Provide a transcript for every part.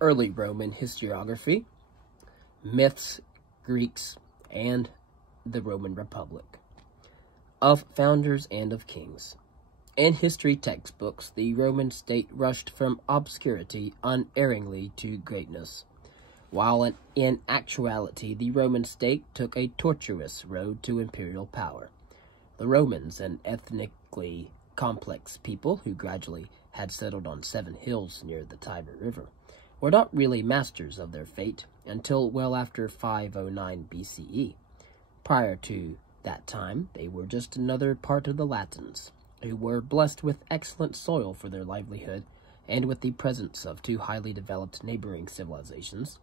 Early Roman Historiography, Myths, Greeks, and the Roman Republic. Of founders and of kings. In history textbooks, the Roman state rushed from obscurity unerringly to greatness, while in actuality the Roman state took a tortuous road to imperial power. The Romans, an ethnically complex people who gradually had settled on 7 hills near the Tiber River, were not really masters of their fate until well after 509 BCE. Prior to that time, they were just another part of the Latins, who were blessed with excellent soil for their livelihood and with the presence of 2 highly developed neighboring civilizations,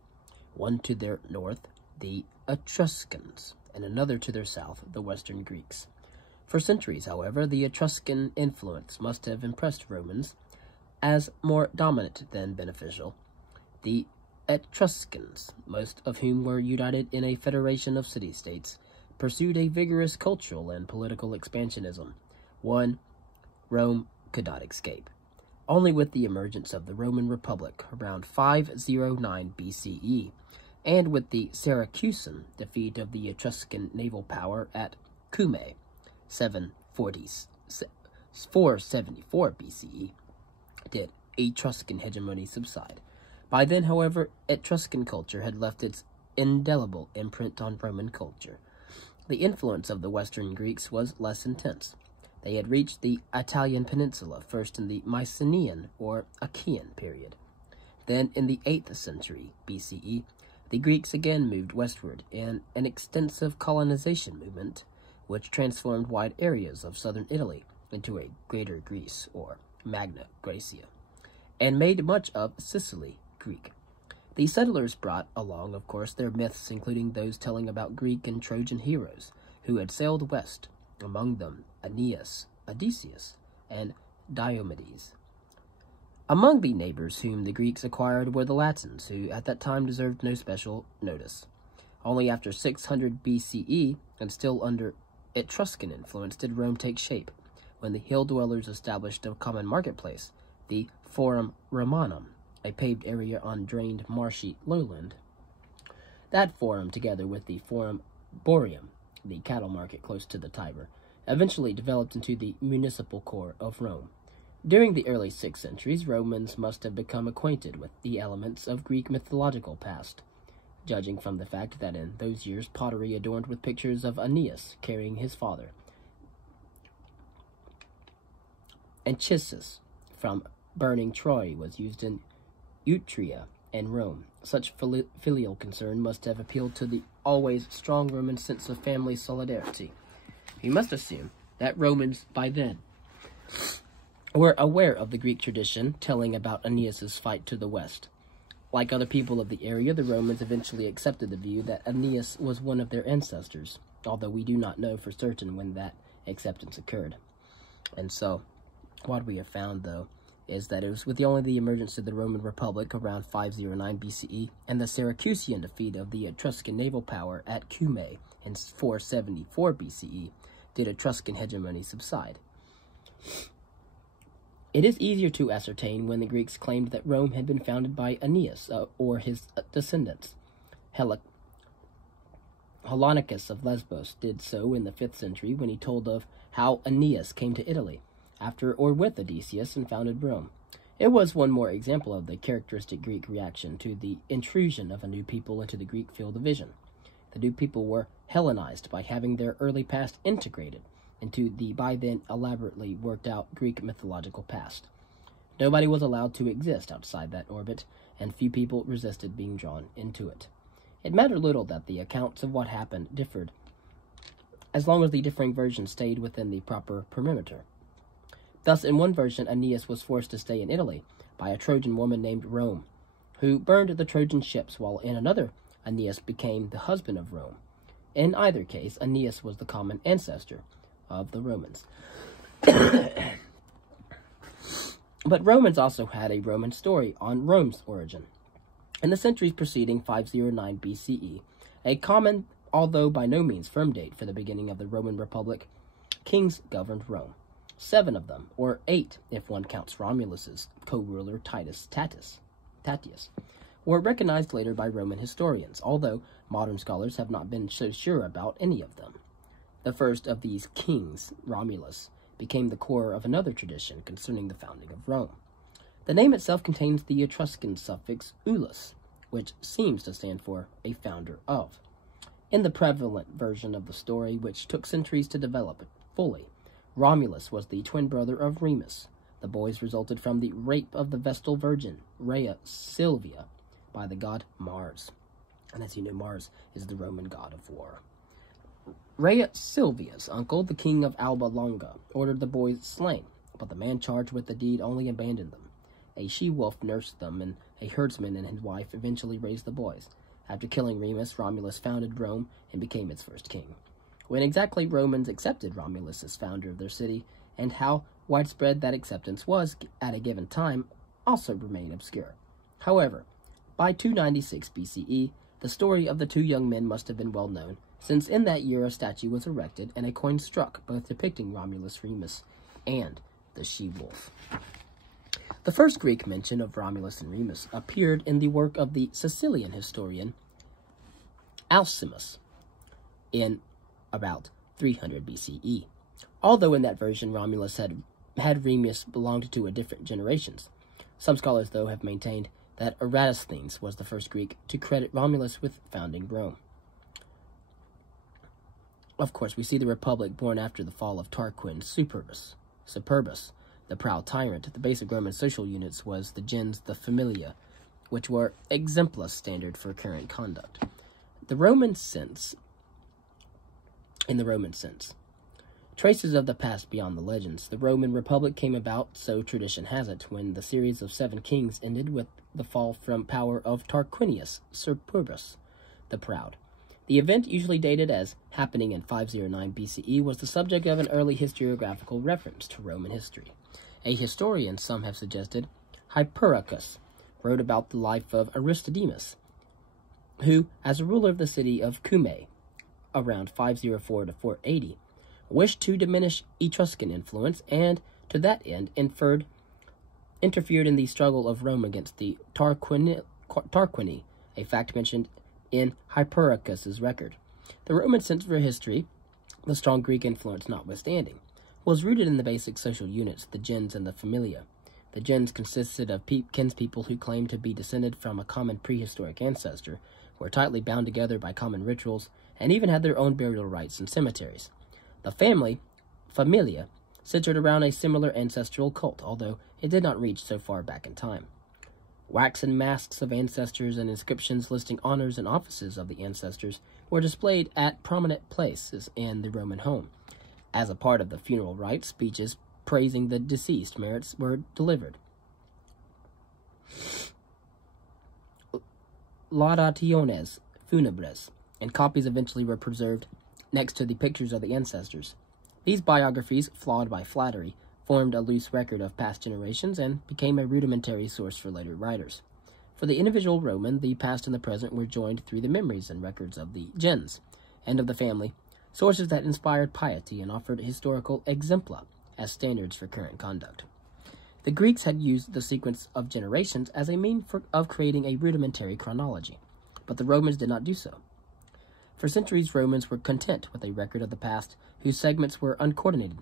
one to their north, the Etruscans, and another to their south, the Western Greeks. For centuries, however, the Etruscan influence must have impressed Romans as more dominant than beneficial. The Etruscans, most of whom were united in a federation of city-states, pursued a vigorous cultural and political expansionism, one Rome could not escape. Only with the emergence of the Roman Republic around 509 BCE, and with the Syracusan defeat of the Etruscan naval power at Cumae, 474 BCE, did Etruscan hegemony subside. By then, however, Etruscan culture had left its indelible imprint on Roman culture. The influence of the Western Greeks was less intense. They had reached the Italian peninsula first in the Mycenaean or Achaean period. Then, in the 8th century BCE, the Greeks again moved westward in an extensive colonization movement, which transformed wide areas of southern Italy into a Greater Greece, or Magna Graecia, and made much of Sicily Greek. The settlers brought along, of course, their myths, including those telling about Greek and Trojan heroes who had sailed west, among them Aeneas, Odysseus, and Diomedes. Among the neighbors whom the Greeks acquired were the Latins, who at that time deserved no special notice. Only after 600 BCE, and still under Etruscan influence, did Rome take shape, when the hill-dwellers established a common marketplace, the Forum Romanum, a paved area on drained marshy lowland. That forum, together with the Forum Boarium, the cattle market close to the Tiber, eventually developed into the municipal core of Rome. During the early 6th centuries, Romans must have become acquainted with the elements of Greek mythological past, judging from the fact that in those years pottery adorned with pictures of Aeneas carrying his father, Anchises from burning Troy was used in Eutria and Rome. Such filial concern must have appealed to the always strong Roman sense of family solidarity. We must assume that Romans, by then, were aware of the Greek tradition telling about Aeneas's fight to the west. Like other people of the area, the Romans eventually accepted the view that Aeneas was one of their ancestors, although we do not know for certain when that acceptance occurred. And so, what we have found, though, is that it was with only the emergence of the Roman Republic around 509 BCE and the Syracusan defeat of the Etruscan naval power at Cumae in 474 BCE did Etruscan hegemony subside. It is easier to ascertain when the Greeks claimed that Rome had been founded by Aeneas or his descendants. Hellanicus of Lesbos did so in the 5th century when he told of how Aeneas came to Italy after or with Odysseus and founded Rome. It was one more example of the characteristic Greek reaction to the intrusion of a new people into the Greek field of vision. The new people were Hellenized by having their early past integrated into the by then elaborately worked out Greek mythological past. Nobody was allowed to exist outside that orbit, and few people resisted being drawn into it. It mattered little that the accounts of what happened differed, as long as the differing versions stayed within the proper perimeter. Thus, in one version, Aeneas was forced to stay in Italy by a Trojan woman named Rome, who burned the Trojan ships, while in another, Aeneas became the husband of Rome. In either case, Aeneas was the common ancestor of the Romans. But Romans also had a Roman story on Rome's origin. In the centuries preceding 509 BCE, a common, although by no means firm date for the beginning of the Roman Republic, kings governed Rome. 7 of them, or 8 if one counts Romulus's co-ruler Titus Tatius, were recognized later by Roman historians, although modern scholars have not been so sure about any of them. The first of these kings, Romulus, became the core of another tradition concerning the founding of Rome. The name itself contains the Etruscan suffix ulus, which seems to stand for a founder of. In the prevalent version of the story, which took centuries to develop fully, Romulus was the twin brother of Remus. The boys resulted from the rape of the Vestal Virgin, Rhea Silvia, by the god Mars. And as you know, Mars is the Roman god of war. Rhea Silvia's uncle, the king of Alba Longa, ordered the boys slain, but the man charged with the deed only abandoned them. A she-wolf nursed them, and a herdsman and his wife eventually raised the boys. After killing Remus, Romulus founded Rome and became its first king. When exactly Romans accepted Romulus as founder of their city, and how widespread that acceptance was at a given time, also remain obscure. However, by 296 BCE, the story of the two young men must have been well known, since in that year a statue was erected and a coin struck, both depicting Romulus Remus and the she-wolf. The first Greek mention of Romulus and Remus appeared in the work of the Sicilian historian Alcimus in about 300 BCE. Although in that version Romulus had Remus belonged to a different generations. Some scholars, though, have maintained that Eratosthenes was the first Greek to credit Romulus with founding Rome. Of course, we see the Republic born after the fall of Tarquin Superbus, the proud tyrant. The basic Roman social units was the gens, the familia, which were exemplus standard for current conduct. In the Roman sense, traces of the past beyond the legends. The Roman Republic came about, so tradition has it, when the series of 7 kings ended with the fall from power of Tarquinius Superbus, the Proud. The event, usually dated as happening in 509 BCE, was the subject of an early historiographical reference to Roman history. A historian, some have suggested, Hypericus, wrote about the life of Aristodemus, who, as a ruler of the city of Cumae, around 504 to 480, wished to diminish Etruscan influence, and, to that end, interfered in the struggle of Rome against the Tarquini, a fact mentioned in Hypericus's record. The Roman sense for history, the strong Greek influence notwithstanding, was rooted in the basic social units, the gens and the familia. The gens consisted of kinspeople who claimed to be descended from a common prehistoric ancestor, were tightly bound together by common rituals, and even had their own burial rites and cemeteries. The familia, centered around a similar ancestral cult, although it did not reach so far back in time. Waxen masks of ancestors and inscriptions listing honors and offices of the ancestors were displayed at prominent places in the Roman home. As a part of the funeral rites, speeches praising the deceased merits were delivered. Laudationes funebres, and copies eventually were preserved next to the pictures of the ancestors. These biographies, flawed by flattery, formed a loose record of past generations and became a rudimentary source for later writers. For the individual Roman, the past and the present were joined through the memories and records of the gens and of the family, sources that inspired piety and offered historical exempla as standards for current conduct. The Greeks had used the sequence of generations as a means of creating a rudimentary chronology, but the Romans did not do so. For centuries, Romans were content with a record of the past whose segments were uncoordinated.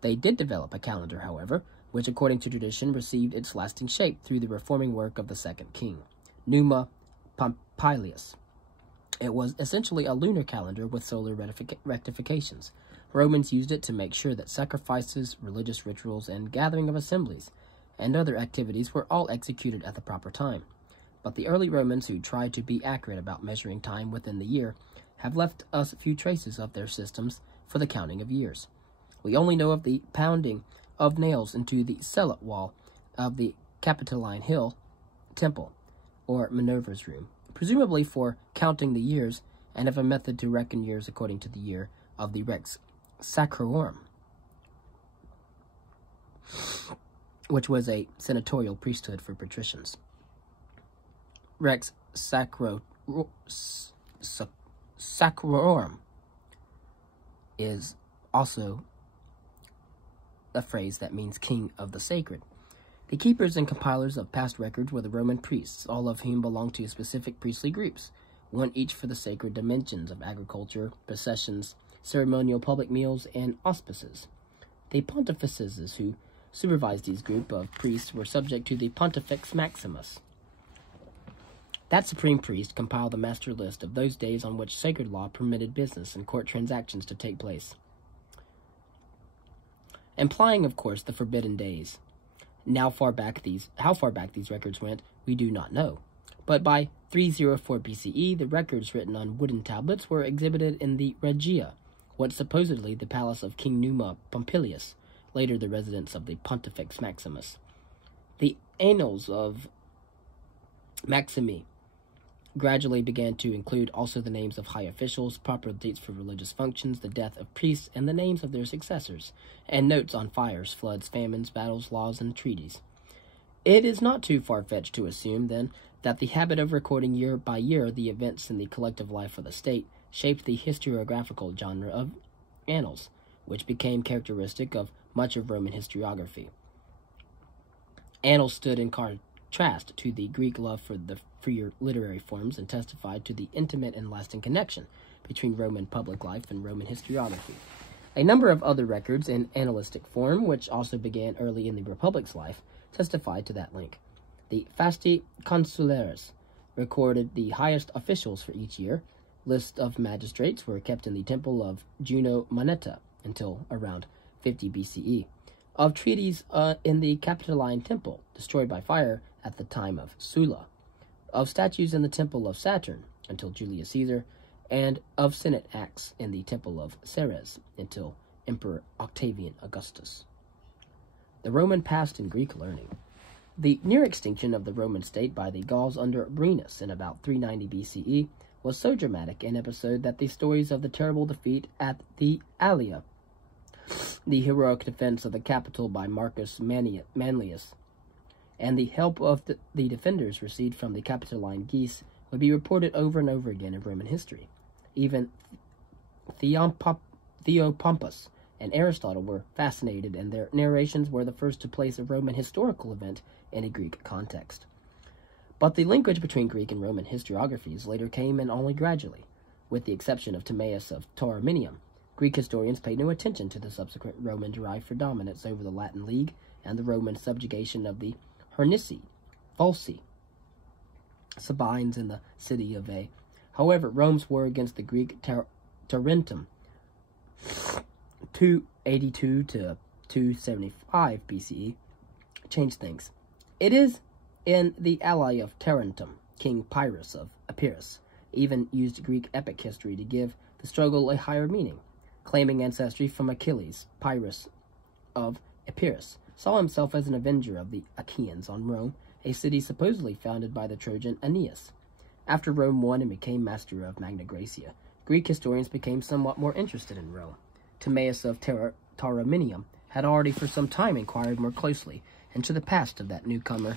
They did develop a calendar, however, which according to tradition received its lasting shape through the reforming work of the second king, Numa Pompilius. It was essentially a lunar calendar with solar rectifications. Romans used it to make sure that sacrifices, religious rituals, and gathering of assemblies and other activities were all executed at the proper time. But the early Romans, who tried to be accurate about measuring time within the year, have left us few traces of their systems for the counting of years. We only know of the pounding of nails into the cellate wall of the Capitoline Hill temple, or Minerva's room, presumably for counting the years, and of a method to reckon years according to the year of the Rex Sacrorum, which was a senatorial priesthood for patricians. Rex Sacrorum is also a phrase that means king of the sacred. The keepers and compilers of past records were the Roman priests, all of whom belonged to specific priestly groups, one each for the sacred dimensions of agriculture, processions, ceremonial public meals, and auspices. The pontifices who supervised these group of priests were subject to the Pontifex Maximus. That supreme priest compiled the master list of those days on which sacred law permitted business and court transactions to take place, implying, of course, the forbidden days. How far back these records went, we do not know. But by 304 BCE, the records written on wooden tablets were exhibited in the Regia, once supposedly the palace of King Numa Pompilius, later the residence of the Pontifex Maximus. The Annals of Maximi gradually began to include also the names of high officials, proper dates for religious functions, the death of priests, and the names of their successors, and notes on fires, floods, famines, battles, laws, and treaties. It is not too far-fetched to assume, then, that the habit of recording year by year the events in the collective life of the state shaped the historiographical genre of annals, which became characteristic of much of Roman historiography. Annals stood in contrast to the Greek love for the freer literary forms and testified to the intimate and lasting connection between Roman public life and Roman historiography. A number of other records in annalistic form, which also began early in the Republic's life, testified to that link. The Fasti Consulares recorded the highest officials for each year. Lists of magistrates were kept in the temple of Juno Moneta until around 50 BCE. Of treaties in the Capitoline temple, destroyed by fire at the time of Sulla. Of statues in the temple of Saturn until Julius Caesar, and of Senate acts in the temple of Ceres until Emperor Octavian Augustus. The Roman past in Greek learning. The near extinction of the Roman state by the Gauls under Brennus in about 390 BCE was so dramatic an episode that the stories of the terrible defeat at the Allia, the heroic defense of the capital by Marcus Manlius, and the help of the defenders received from the Capitoline geese would be reported over and over again in Roman history. Even Theopompus and Aristotle were fascinated, and their narrations were the first to place a Roman historical event in a Greek context. But the linkage between Greek and Roman historiographies later came, and only gradually. With the exception of Timaeus of Tauromenium, Greek historians paid no attention to the subsequent Roman drive for dominance over the Latin League and the Roman subjugation of the Hernici, Volsci, Sabines in the city of Veii. However, Rome's war against the Greek Tarentum, 282 to 275 BCE, changed things. It is in the ally of Tarentum, King Pyrrhus of Epirus, even used Greek epic history to give the struggle a higher meaning. Claiming ancestry from Achilles, Pyrrhus of Epirus saw himself as an avenger of the Achaeans on Rome, a city supposedly founded by the Trojan Aeneas. After Rome won and became master of Magna Graecia, Greek historians became somewhat more interested in Rome. Timaeus of Tauromenium had already for some time inquired more closely into the past of that newcomer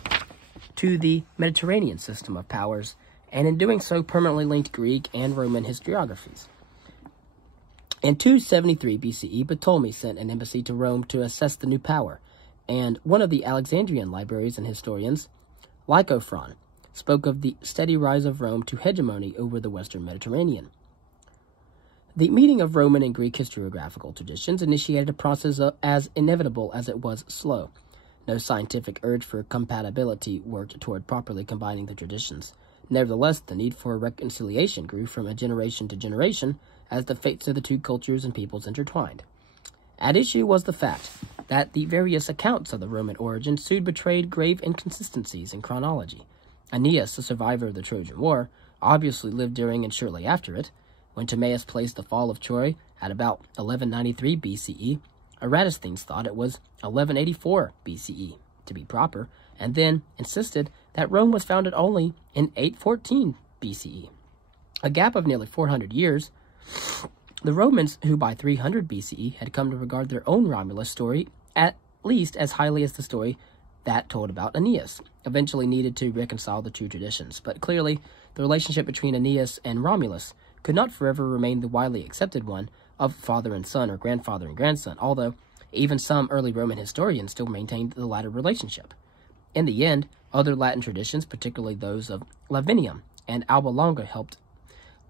to the Mediterranean system of powers, and in doing so permanently linked Greek and Roman historiographies. In 273 BCE, Ptolemy sent an embassy to Rome to assess the new power, and one of the Alexandrian libraries and historians, Lycophron, spoke of the steady rise of Rome to hegemony over the Western Mediterranean. The meeting of Roman and Greek historiographical traditions initiated a process as inevitable as it was slow. No scientific urge for compatibility worked toward properly combining the traditions. Nevertheless, the need for reconciliation grew from a generation to generation as the fates of the two cultures and peoples intertwined. At issue was the fact that the various accounts of the Roman origin soon betrayed grave inconsistencies in chronology. Aeneas, a survivor of the Trojan War, obviously lived during and shortly after it. When Timaeus placed the fall of Troy at about 1193 BCE, Eratosthenes thought it was 1184 BCE, to be proper, and then insisted that Rome was founded only in 814 BCE. A gap of nearly 400 years, the Romans, who by 300 BCE had come to regard their own Romulus story at least as highly as the story that told about Aeneas, eventually needed to reconcile the two traditions. But clearly, the relationship between Aeneas and Romulus could not forever remain the widely accepted one of father and son or grandfather and grandson, although even some early Roman historians still maintained the latter relationship. In the end, other Latin traditions, particularly those of Lavinium and Alba Longa, helped.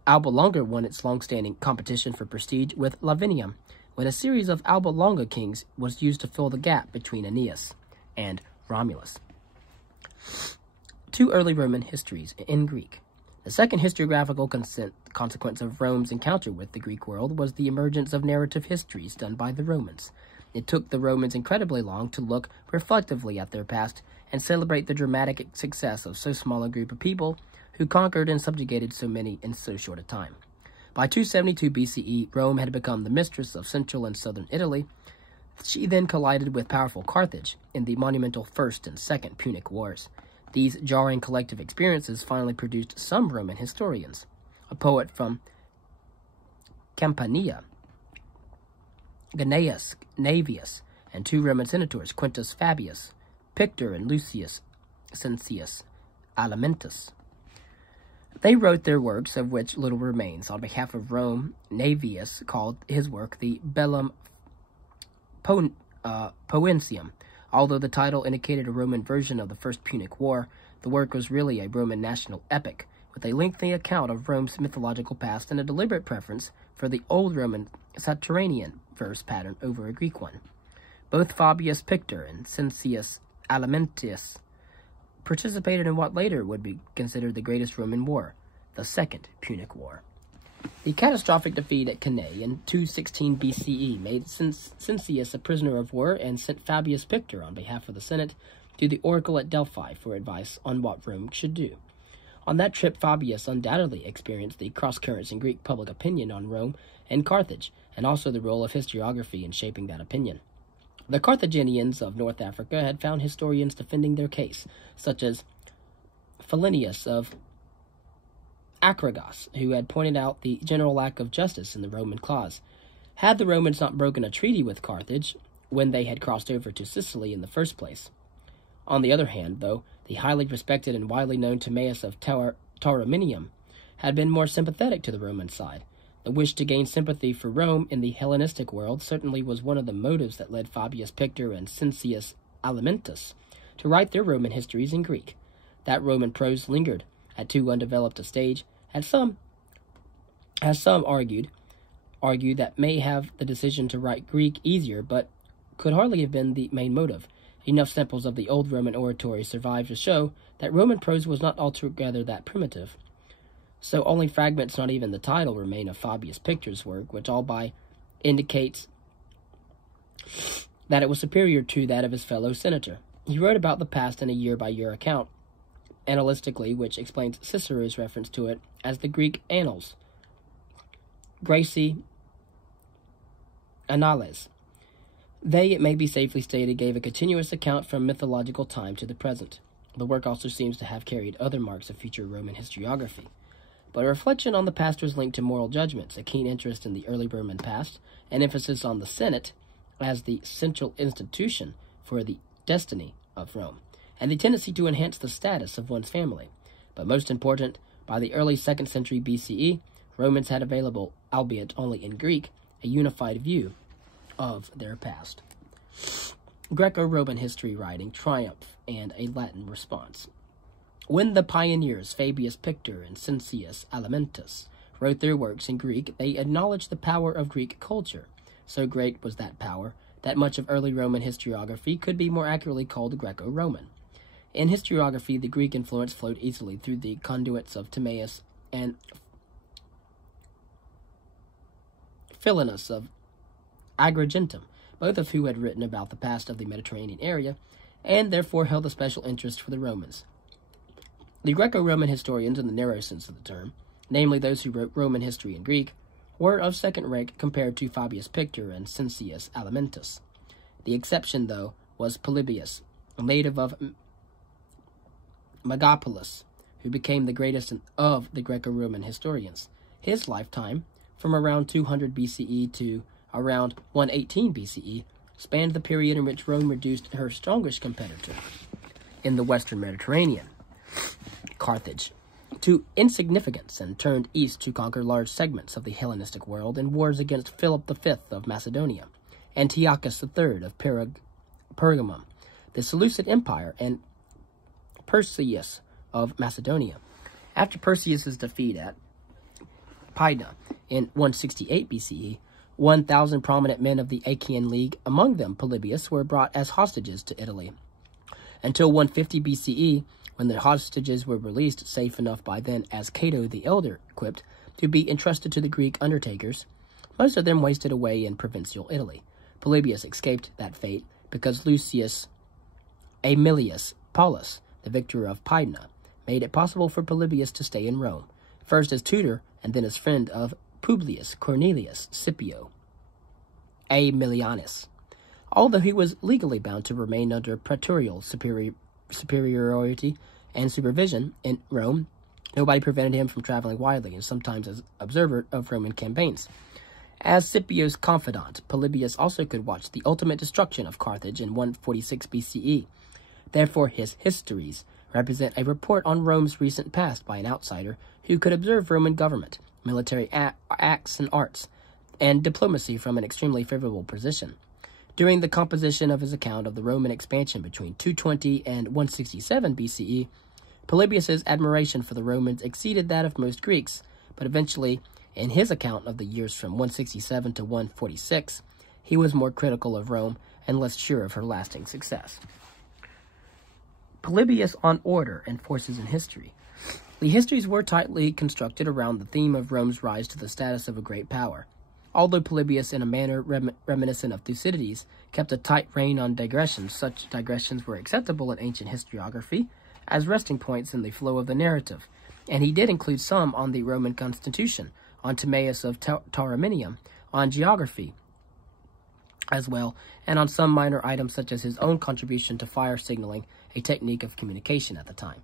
Alba Longa won its long-standing competition for prestige with Lavinium, when a series of Alba Longa kings was used to fill the gap between Aeneas and Romulus. Two early Roman histories in Greek. The second historiographical consequence of Rome's encounter with the Greek world was the emergence of narrative histories done by the Romans. It took the Romans incredibly long to look reflectively at their past and celebrate the dramatic success of so small a group of people who conquered and subjugated so many in so short a time. By 272 BCE, Rome had become the mistress of central and southern Italy. She then collided with powerful Carthage in the monumental First and Second Punic Wars. These jarring collective experiences finally produced some Roman historians. A poet from Campania, Gnaeus Naevius, and two Roman senators, Quintus Fabius, Pictor, and Lucius Cincius Alimentus. They wrote their works, of which little remains. On behalf of Rome, Naevius called his work the Bellum Poensium. Although the title indicated a Roman version of the First Punic War, the work was really a Roman national epic, with a lengthy account of Rome's mythological past and a deliberate preference for the old Roman Saturnian verse pattern over a Greek one. Both Fabius Pictor and Cincius Alimentus participated in what later would be considered the greatest Roman war, the Second Punic War. The catastrophic defeat at Cannae in 216 BCE made Cincius a prisoner of war and sent Fabius Pictor on behalf of the Senate to the oracle at Delphi for advice on what Rome should do. On that trip, Fabius undoubtedly experienced the cross-currents in Greek public opinion on Rome and Carthage, and also the role of historiography in shaping that opinion. The Carthaginians of North Africa had found historians defending their case, such as Philenius of Acragas, who had pointed out the general lack of justice in the Roman cause. Had the Romans not broken a treaty with Carthage when they had crossed over to Sicily in the first place? On the other hand, though, the highly respected and widely known Timaeus of Tauromenium had been more sympathetic to the Roman side. The wish to gain sympathy for Rome in the Hellenistic world certainly was one of the motives that led Fabius Pictor and Cincius Alimentus to write their Roman histories in Greek. That Roman prose lingered at too undeveloped a stage, as some argued that may have the decision to write Greek easier, but could hardly have been the main motive. Enough samples of the old Roman oratory survive to show that Roman prose was not altogether that primitive. So only fragments, not even the title, remain of Fabius Pictor's work, which all by indicates that it was superior to that of his fellow senator. He wrote about the past in a year-by-year account, analytically, which explains Cicero's reference to it as the Greek Annals, Graeci Annales. They, it may be safely stated, gave a continuous account from mythological time to the present. The work also seems to have carried other marks of future Roman historiography. But a reflection on the past was linked to moral judgments, a keen interest in the early Roman past, an emphasis on the Senate as the central institution for the destiny of Rome, and the tendency to enhance the status of one's family. But most important, by the early 2nd century BCE, Romans had available, albeit only in Greek, a unified view of their past. Greco-Roman history writing, triumph, and a Latin response. When the pioneers Fabius Pictor and Cincius Alimentus wrote their works in Greek, they acknowledged the power of Greek culture. So great was that power that much of early Roman historiography could be more accurately called Greco-Roman. In historiography, the Greek influence flowed easily through the conduits of Timaeus and Philinus of Agrigentum, both of who had written about the past of the Mediterranean area, and therefore held a special interest for the Romans. The Greco-Roman historians, in the narrow sense of the term, namely those who wrote Roman history in Greek, were of second rank compared to Fabius Pictor and Cincius Alimentus. The exception, though, was Polybius, a native of Megapolis, who became the greatest of the Greco-Roman historians. His lifetime, from around 200 BCE to around 118 BCE, spanned the period in which Rome reduced her strongest competitor in the western Mediterranean, Carthage, to insignificance and turned east to conquer large segments of the Hellenistic world in wars against Philip V of Macedonia, Antiochus III of Pergamum, the Seleucid Empire, and Perseus of Macedonia. After Perseus' defeat at Pydna in 168 BCE, 1,000 prominent men of the Achaean League, among them Polybius, were brought as hostages to Italy. Until 150 BCE, when the hostages were released safe enough by then, as Cato the Elder quipped, to be entrusted to the Greek undertakers, most of them wasted away in provincial Italy. Polybius escaped that fate because Lucius Aemilius Paulus, the victor of Pydna, made it possible for Polybius to stay in Rome, first as tutor and then as friend of Publius Cornelius Scipio Aemilianus. Although he was legally bound to remain under praetorial superiority and supervision in Rome, nobody prevented him from traveling widely and sometimes as observer of Roman campaigns. As Scipio's confidant, Polybius also could watch the ultimate destruction of Carthage in 146 BCE. Therefore, his histories represent a report on Rome's recent past by an outsider who could observe Roman government, military acts and arts, and diplomacy from an extremely favorable position. During the composition of his account of the Roman expansion between 220 and 167 BCE, Polybius's admiration for the Romans exceeded that of most Greeks, but eventually, in his account of the years from 167 to 146, he was more critical of Rome and less sure of her lasting success. Polybius on order and forces in history. The histories were tightly constructed around the theme of Rome's rise to the status of a great power. Although Polybius, in a manner reminiscent of Thucydides, kept a tight rein on digressions, such digressions were acceptable in ancient historiography as resting points in the flow of the narrative, and he did include some on the Roman constitution, on Timaeus of Tauromenium, on geography as well, and on some minor items such as his own contribution to fire signaling, a technique of communication at the time.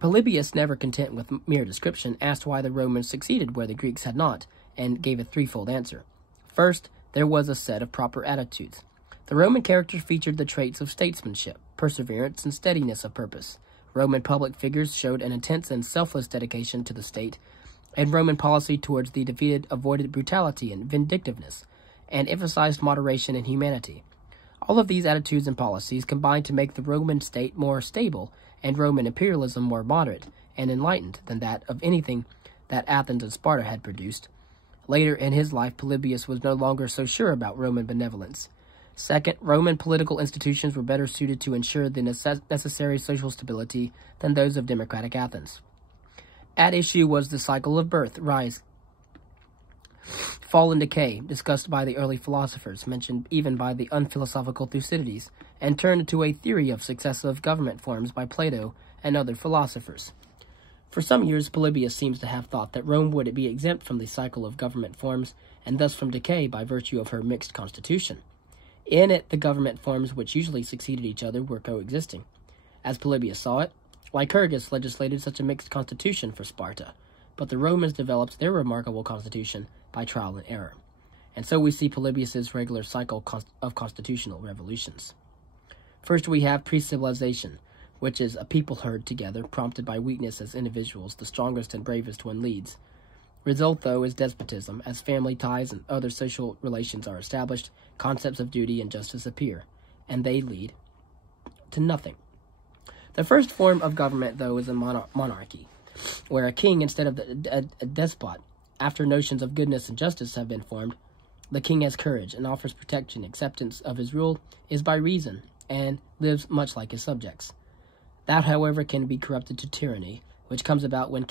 Polybius, never content with mere description, asked why the Romans succeeded where the Greeks had not, and gave a threefold answer. First, there was a set of proper attitudes. The Roman character featured the traits of statesmanship, perseverance, and steadiness of purpose. Roman public figures showed an intense and selfless dedication to the state, and Roman policy towards the defeated avoided brutality and vindictiveness, and emphasized moderation and humanity. All of these attitudes and policies combined to make the Roman state more stable and Roman imperialism more moderate and enlightened than that of anything that Athens and Sparta had produced. Later in his life, Polybius was no longer so sure about Roman benevolence. Second, Roman political institutions were better suited to ensure the necessary social stability than those of democratic Athens. At issue was the cycle of birth, rise, fall, and decay, discussed by the early philosophers, mentioned even by the unphilosophical Thucydides, and turned into a theory of successive government forms by Plato and other philosophers. For some years, Polybius seems to have thought that Rome would be exempt from the cycle of government forms, and thus from decay by virtue of her mixed constitution. In it, the government forms which usually succeeded each other were coexisting. As Polybius saw it, Lycurgus legislated such a mixed constitution for Sparta, but the Romans developed their remarkable constitution by trial and error. And so we see Polybius's regular cycle of constitutional revolutions. First, we have pre-civilization, which is a people herd together, prompted by weakness as individuals, the strongest and bravest one leads. Result, though, is despotism. As family ties and other social relations are established, concepts of duty and justice appear, and they lead to nothing. The first form of government, though, is a monarchy, where a king instead of a despot. After notions of goodness and justice have been formed, the king has courage and offers protection. Acceptance of his rule is by reason, and lives much like his subjects. That, however, can be corrupted to tyranny, which comes about when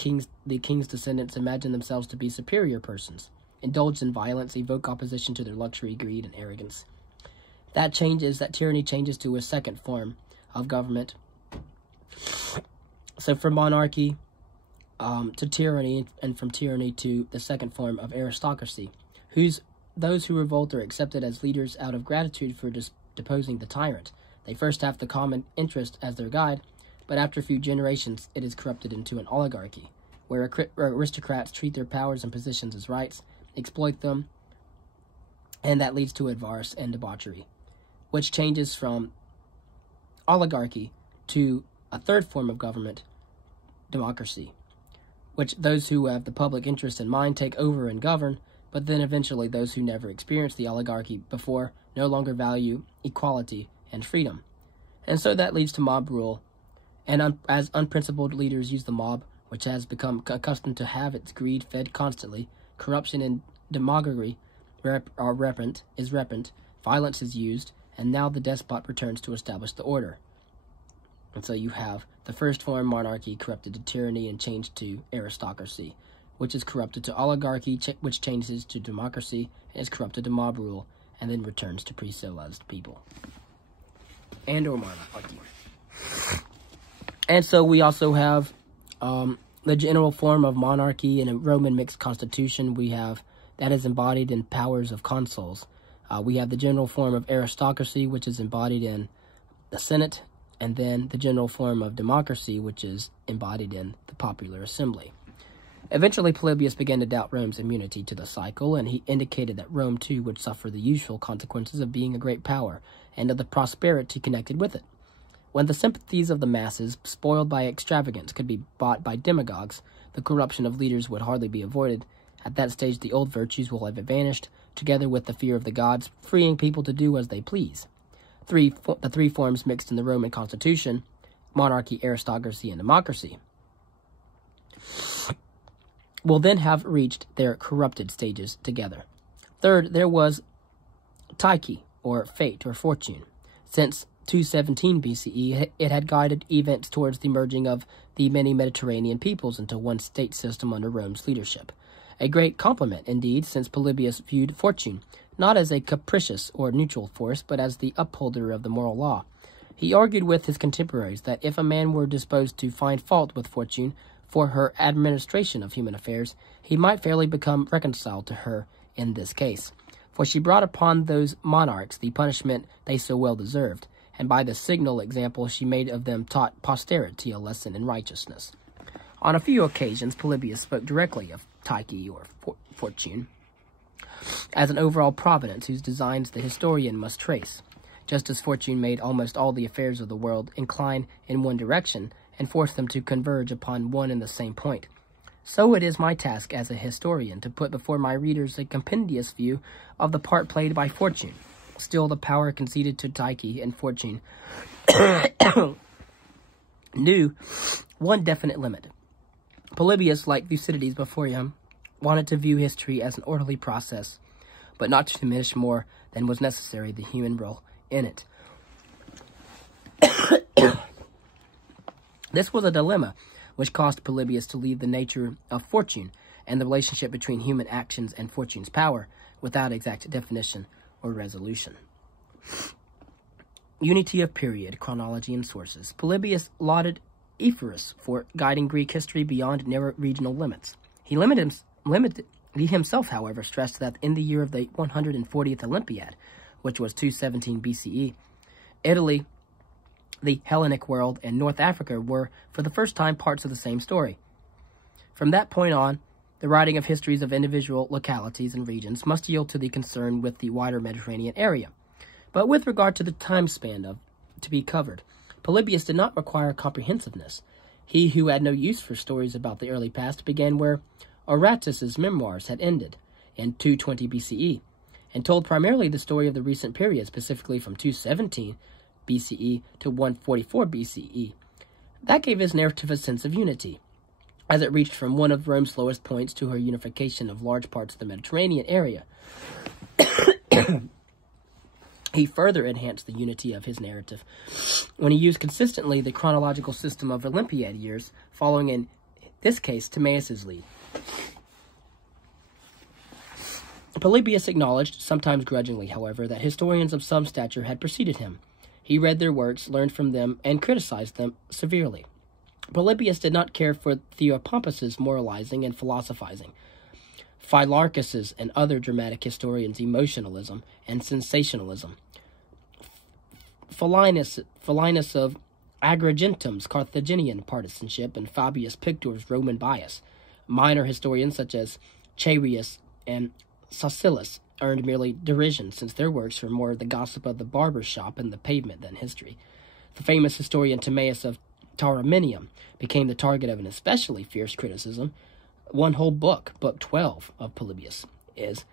the king's descendants imagine themselves to be superior persons, indulge in violence, evoke opposition to their luxury, greed, and arrogance. That tyranny changes to a second form of government. So from monarchy to tyranny, and from tyranny to the second form of aristocracy, those who revolt are accepted as leaders out of gratitude for deposing the tyrant. They first have the common interest as their guide, but after a few generations, it is corrupted into an oligarchy, where aristocrats treat their powers and positions as rights, exploit them, and that leads to avarice and debauchery, which changes from oligarchy to a third form of government, democracy, which those who have the public interest in mind take over and govern, but then eventually those who never experienced the oligarchy before no longer value equality and freedom. And so that leads to mob rule and as unprincipled leaders use the mob, which has become accustomed to have its greed fed constantly, corruption and demagoguery are rampant, violence is used, and now the despot returns to establish the order. And so you have the first form monarchy corrupted to tyranny and changed to aristocracy, which is corrupted to oligarchy, which changes to democracy, and is corrupted to mob rule, and then returns to pre-civilized people. And or monarchy. And so we also have the general form of monarchy in a Roman mixed constitution. We have that is embodied in powers of consuls. We have the general form of aristocracy, which is embodied in the Senate, and then the general form of democracy, which is embodied in the popular assembly. Eventually, Polybius began to doubt Rome's immunity to the cycle, and he indicated that Rome, too, would suffer the usual consequences of being a great power and of the prosperity connected with it. When the sympathies of the masses, spoiled by extravagance, could be bought by demagogues, the corruption of leaders would hardly be avoided. At that stage, the old virtues will have vanished, together with the fear of the gods, freeing people to do as they please. The three forms mixed in the Roman constitution, monarchy, aristocracy, and democracy, will then have reached their corrupted stages together. Third, there was Tyche, or fate, or fortune. Since 217 BCE, it had guided events towards the merging of the many Mediterranean peoples into one state system under Rome's leadership. A great compliment, indeed, since Polybius viewed fortune not as a capricious or neutral force, but as the upholder of the moral law. He argued with his contemporaries that if a man were disposed to find fault with fortune for her administration of human affairs, he might fairly become reconciled to her in this case. For she brought upon those monarchs the punishment they so well deserved, and by the signal example she made of them taught posterity a lesson in righteousness. On a few occasions, Polybius spoke directly of Tyche, or fortune, as an overall providence whose designs the historian must trace. Just as fortune made almost all the affairs of the world incline in one direction and forced them to converge upon one and the same point, so it is my task as a historian to put before my readers a compendious view of the part played by fortune. Still, the power conceded to Tyche and fortune knew one definite limit. Polybius, like Thucydides before him, wanted to view history as an orderly process, but not to diminish more than was necessary the human role in it. This was a dilemma which caused Polybius to leave the nature of fortune and the relationship between human actions and fortune's power without exact definition or resolution. Unity of period, chronology, and sources. Polybius lauded Ephorus for guiding Greek history beyond narrow regional limits. He himself, however, stressed that in the year of the 140th Olympiad, which was 217 BCE, Italy, the Hellenic world, and North Africa were, for the first time, parts of the same story. From that point on, the writing of histories of individual localities and regions must yield to the concern with the wider Mediterranean area. But with regard to the time span to be covered, Polybius did not require comprehensiveness. He who had no use for stories about the early past began where Aratus's memoirs had ended, in 220 BCE, and told primarily the story of the recent period, specifically from 217 BCE to 144 BCE. That gave his narrative a sense of unity, as it reached from one of Rome's lowest points to her unification of large parts of the Mediterranean area. He further enhanced the unity of his narrative when he used consistently the chronological system of Olympiad years, following in this case Timaeus' lead. Polybius acknowledged, sometimes grudgingly, however, that historians of some stature had preceded him. He read their works, learned from them, and criticized them severely. Polybius did not care for Theopompus's moralizing and philosophizing, Phylarchus's and other dramatic historians' emotionalism and sensationalism, Philinus of Agrigentum's Carthaginian partisanship, and Fabius Pictor's Roman bias. Minor historians such as Chaereas and Socilus earned merely derision, since their works were more the gossip of the barber shop and the pavement than history. The famous historian Timaeus of Tauromenium became the target of an especially fierce criticism. One whole book, Book 12 of Polybius, is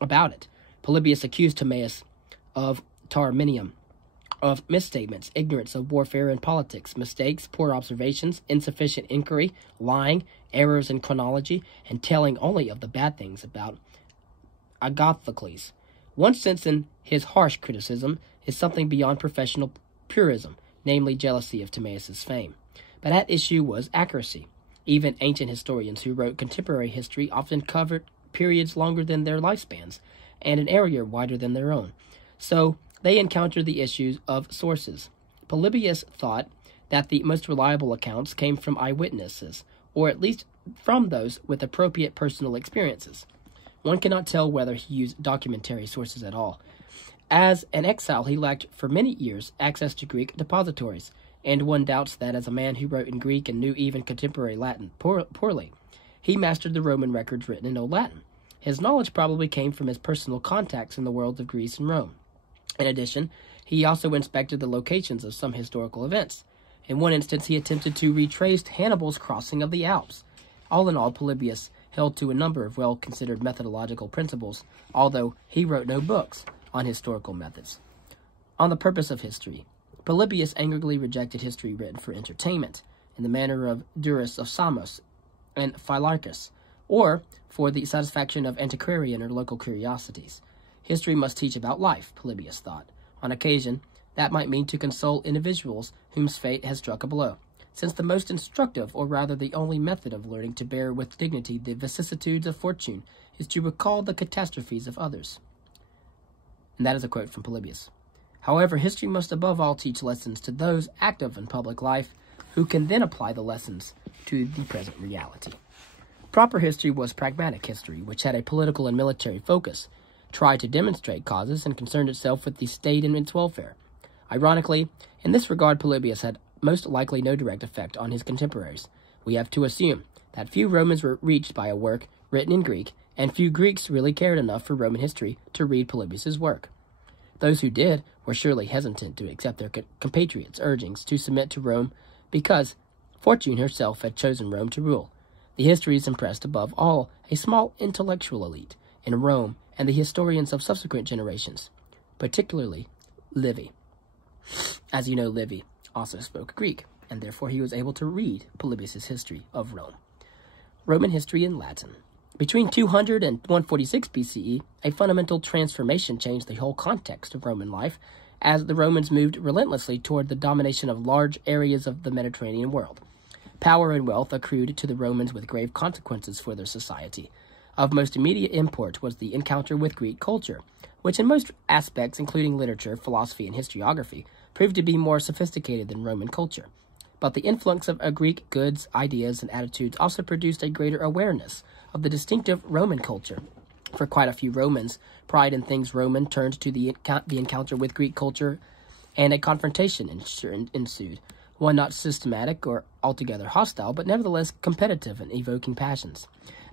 about it. Polybius accused Timaeus of Tauromenium of misstatements, ignorance of warfare and politics, mistakes, poor observations, insufficient inquiry, lying, errors in chronology, and telling only of the bad things about Agathocles. One sense in his harsh criticism is something beyond professional purism, namely jealousy of Timaeus' fame. But at issue was accuracy. Even ancient historians who wrote contemporary history often covered periods longer than their lifespans, and an area wider than their own. So they encountered the issues of sources. Polybius thought that the most reliable accounts came from eyewitnesses, or at least from those with appropriate personal experiences. One cannot tell whether he used documentary sources at all. As an exile, he lacked for many years access to Greek depositories, and one doubts that as a man who wrote in Greek and knew even contemporary Latin poorly, he mastered the Roman records written in Old Latin. His knowledge probably came from his personal contacts in the worlds of Greece and Rome. In addition, he also inspected the locations of some historical events. In one instance, he attempted to retrace Hannibal's crossing of the Alps. All in all, Polybius held to a number of well-considered methodological principles, although he wrote no books on historical methods. On the purpose of history, Polybius angrily rejected history written for entertainment, in the manner of Durus of Samos and Philarchus, or for the satisfaction of antiquarian or local curiosities. History must teach about life, Polybius thought. On occasion, that might mean to console individuals whose fate has struck a blow, since the most instructive, or rather the only method of learning to bear with dignity the vicissitudes of fortune, is to recall the catastrophes of others. And that is a quote from Polybius. However, history must above all teach lessons to those active in public life, who can then apply the lessons to the present reality. Proper history was pragmatic history, which had a political and military focus, tried to demonstrate causes, and concerned itself with the state and its welfare. Ironically, in this regard, Polybius had most likely no direct effect on his contemporaries. We have to assume that few Romans were reached by a work written in Greek, and few Greeks really cared enough for Roman history to read Polybius's work. Those who did were surely hesitant to accept their compatriots' urgings to submit to Rome because Fortune herself had chosen Rome to rule. The histories impressed above all a small intellectual elite in Rome and the historians of subsequent generations, particularly Livy. As you know, Livy also spoke Greek, and therefore he was able to read Polybius's history of Rome. Roman history in Latin. Between 200 and 146 BCE, a fundamental transformation changed the whole context of Roman life as the Romans moved relentlessly toward the domination of large areas of the Mediterranean world. Power and wealth accrued to the Romans with grave consequences for their society. Of most immediate import was the encounter with Greek culture, which in most aspects, including literature, philosophy, and historiography, proved to be more sophisticated than Roman culture. But the influx of Greek goods, ideas, and attitudes also produced a greater awareness of the distinctive Roman culture. For quite a few Romans, pride in things Roman turned to the encounter with Greek culture, and a confrontation ensued, one not systematic or altogether hostile, but nevertheless competitive and evoking passions.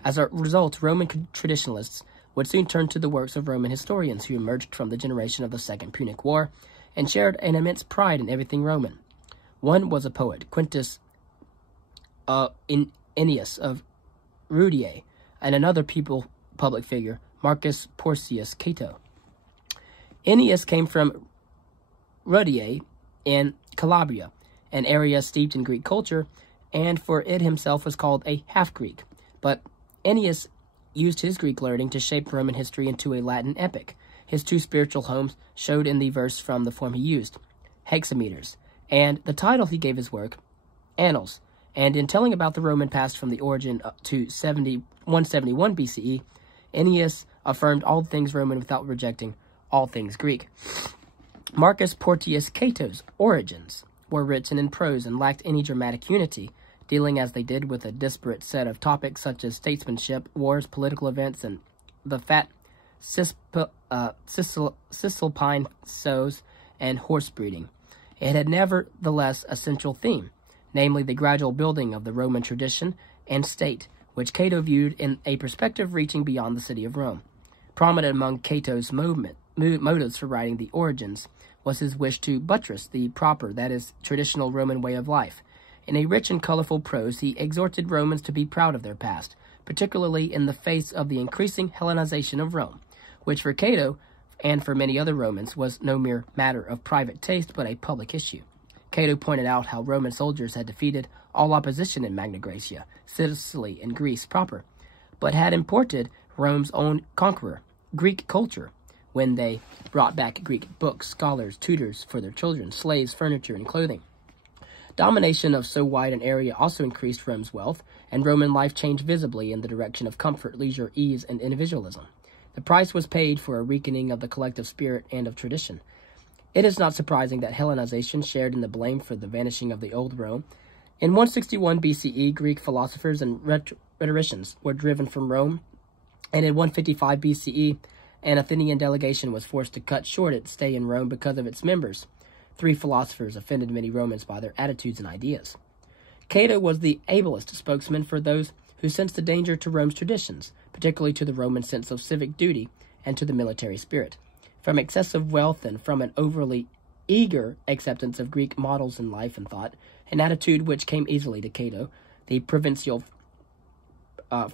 As a result, Roman traditionalists would soon turn to the works of Roman historians who emerged from the generation of the Second Punic War and shared an immense pride in everything Roman. One was a poet, Quintus Ennius of Rudiae, and another public figure, Marcus Porcius Cato. Ennius came from Rudiae in Calabria, an area steeped in Greek culture, and for it himself was called a half-Greek. But Ennius used his Greek learning to shape Roman history into a Latin epic. His two spiritual homes showed in the verse from the form he used, hexameters, and the title he gave his work, Annals. And in telling about the Roman past from the origin to 171 BCE, Ennius affirmed all things Roman without rejecting all things Greek. Marcus Porcius Cato's origins were written in prose and lacked any dramatic unity, dealing as they did with a disparate set of topics such as statesmanship, wars, political events, and the fat Cisalpine sows and horse breeding. It had nevertheless a central theme, namely the gradual building of the Roman tradition and state, which Cato viewed in a perspective reaching beyond the city of Rome. Prominent among Cato's motives for writing the Origins was his wish to buttress the proper, that is, traditional Roman way of life. In a rich and colorful prose, he exhorted Romans to be proud of their past, particularly in the face of the increasing Hellenization of Rome, which for Cato and for many other Romans, was no mere matter of private taste, but a public issue. Cato pointed out how Roman soldiers had defeated all opposition in Magna Graecia, Sicily, and Greece proper, but had imported Rome's own conqueror, Greek culture, when they brought back Greek books, scholars, tutors for their children, slaves, furniture, and clothing. Domination of so wide an area also increased Rome's wealth, and Roman life changed visibly in the direction of comfort, leisure, ease, and individualism. The price was paid for a weakening of the collective spirit and of tradition. It is not surprising that Hellenization shared in the blame for the vanishing of the old Rome. In 161 BCE, Greek philosophers and rhetoricians were driven from Rome, and in 155 BCE, an Athenian delegation was forced to cut short its stay in Rome because of its members. 3 philosophers offended many Romans by their attitudes and ideas. Cato was the ablest spokesman for those who sensed a danger to Rome's traditions, particularly to the Roman sense of civic duty and to the military spirit. From excessive wealth and from an overly eager acceptance of Greek models in life and thought, an attitude which came easily to Cato, the provincial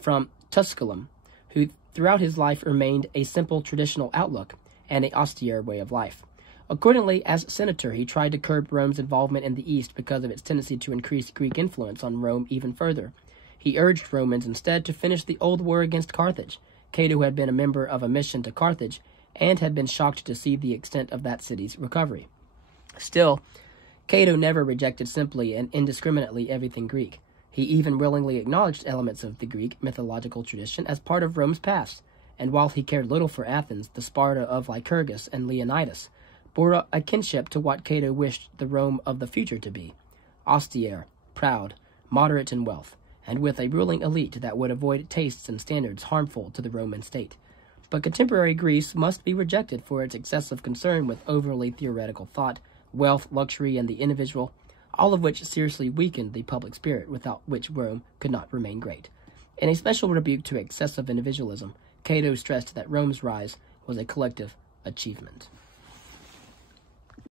from Tusculum, who throughout his life remained a simple traditional outlook and an austere way of life. Accordingly, as senator, he tried to curb Rome's involvement in the East because of its tendency to increase Greek influence on Rome even further. He urged Romans instead to finish the old war against Carthage. Cato had been a member of a mission to Carthage and had been shocked to see the extent of that city's recovery. Still, Cato never rejected simply and indiscriminately everything Greek. He even willingly acknowledged elements of the Greek mythological tradition as part of Rome's past, and while he cared little for Athens, the Sparta of Lycurgus and Leonidas bore a kinship to what Cato wished the Rome of the future to be: austere, proud, moderate in wealth, and with a ruling elite that would avoid tastes and standards harmful to the Roman state. But contemporary Greece must be rejected for its excessive concern with overly theoretical thought, wealth, luxury, and the individual, all of which seriously weakened the public spirit, without which Rome could not remain great. In a special rebuke to excessive individualism, Cato stressed that Rome's rise was a collective achievement.